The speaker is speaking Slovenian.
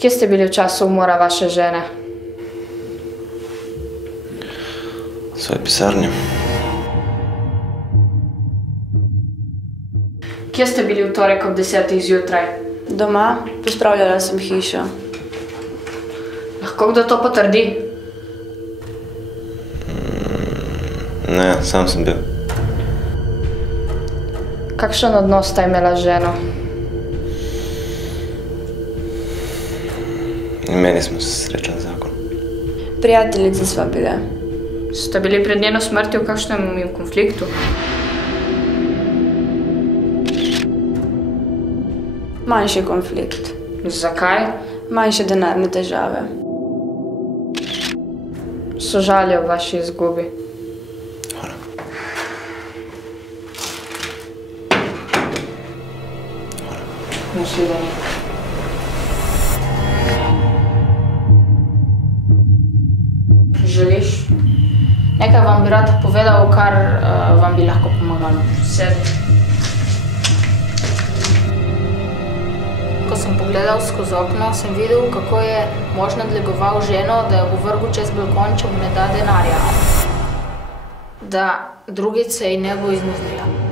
Kje ste bili v času umora vaše žene? V svoji pisarni. Kje ste bili v torek ob 10. zjutraj? Doma, pospravljala sem hišo. Lahko kdo to potrdi? Ne, sam sem bil. Kakšen odnos sta imela z ženo? Imeli smo se srečen zakon. Prijateljice sva bile. Ste bili pred njeno smrtjo v kakšnem konfliktu? Manjši konflikt. Zakaj? Manjše denarne težave. Sožalje ob vaši izgubi. Hvala. Naslednje. Želiš? Nekaj vam bi rad povedal, kar vam bi lahko pomagalo. Sedi. Ko sem pogledal skozi okno, sem videl, kako je mož nadlegoval ženo, da jo bo vrgel čez balkon, če mu ne da denarja. Da drugič se ji ne bo izmuznila.